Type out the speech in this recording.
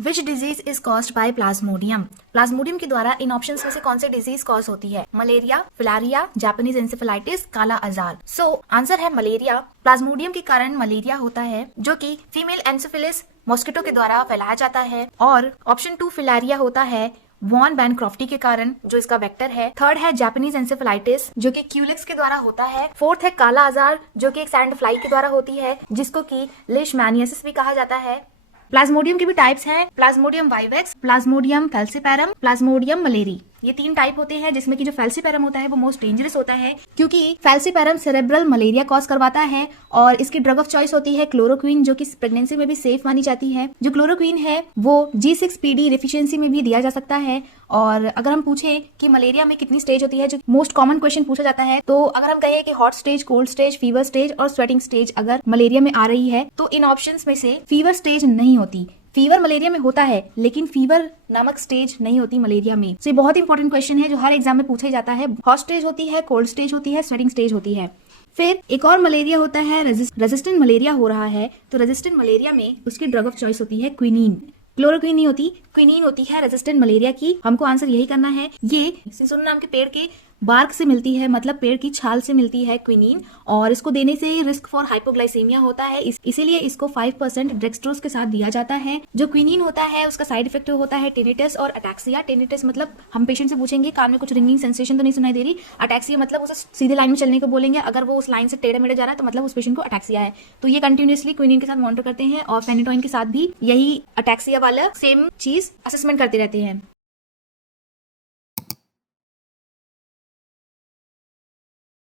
Which disease is caused by Plasmodium. Plasmodium के द्वारा इन options में से कौन सी डिजीज कॉज होती है? मलेरिया, फिलारिया, जापानीज एंसेफेलाइटिस, काला आजार। सो आंसर है मलेरिया। प्लाज्मोडियम के कारण मलेरिया होता है जो कि फीमेल एंसेफेलिस मॉस्किटो के द्वारा फैलाया जाता है। और ऑप्शन 2 फिलारिया होता है वॉन बैनक्रॉफ्टी के कारण जो इसका वेक्टर है। थर्ड है जापानीज एंसेफेलाइटिस जो कि क्यूलिक्स के द्वारा होता है। फोर्थ है काला आजार जो कि एक सैंड फ्लाई के द्वारा होती है जिसको कि लेशमैनियासिस भी कहा जाता है। प्लाज्मोडियम के भी टाइप्स हैं, plasmodium vivax, plasmodium falciparum, plasmodium malariae. ये 3 टाइप होते हैं जिसमें कि जो फैल्सिपैरम होता है वो मोस्ट डेंजरस होता है क्योंकि फैल्सिपैरम सेरेब्रल मलेरिया कॉज करवाता है और इसकी ड्रग ऑफ चॉइस होती है क्लोरोक्वीन जो कि प्रेगनेंसी में भी सेफ मानी जाती है। जो क्लोरोक्वीन है वो G6PD डिफिशियंसी में भी दिया जा सकता है। और अगर हम पूछें कि मलेरिया में कितनी स्टेज होती है, जो मोस्ट कॉमन क्वेश्चन पूछा जाता है, तो अगर हम कहें कि hot stage, cold stage, fever stage और स्वेटिंग स्टेज अगर मलेरिया में आ रही है तो इन ऑप्शंस में से फीवर स्टेज नहीं होती। फीवर मलेरिया में होता है लेकिन फीवर नामक स्टेज नहीं होती मलेरिया में। तो ये बहुत इंपॉर्टेंट क्वेश्चन है जो हर एग्जाम में पूछा जाता है। हॉट स्टेज होती है, कोल्ड स्टेज होती है, स्वेटिंग स्टेज होती है। फिर एक और मलेरिया होता है रेजिस्टेंट मलेरिया हो रहा है, तो रेजिस्टेंट मलेरिया में उसकी ड्रग ऑफ चॉइस होती है क्विनीन। क्लोरोक्वीन नहीं होती, क्विनीन होती है रेजिस्टेंट मलेरिया की। हमको आंसर यही करना है। ये सिसोना नाम के पेड़ के बार्क से मिलती है, मतलब पेड़ की छाल से मिलती है क्विनीन, और इसको देने से रिस्क फॉर हाइपोग्लाइसेमिया होता है, इसीलिए इसको 5% डेक्सट्रोज के साथ दिया जाता है। जो क्विनीन होता है उसका साइड इफेक्ट होता है टिनिटस और अटैक्सिया। टिनिटस मतलब हम पेशेंट से पूछेंगे कान में कुछ रिंगिंग सेंसेशन तो नहीं सुनाई दे रही। अटैक्सिया मतलब उसे सीधे लाइन में चलने को बोलेंगे, अगर वो उस लाइन से टेढ़े मेढ़े जा रहा है तो मतलब उस पेशेंट को अटैक्सिया है। तो ये कंटिन्यूसली क्विनीन के साथ मॉनिटर करते हैं और फेनिटोइन के साथ भी यही अटैक्सिया वाला सेम चीज असेसमेंट करते रहते हैं।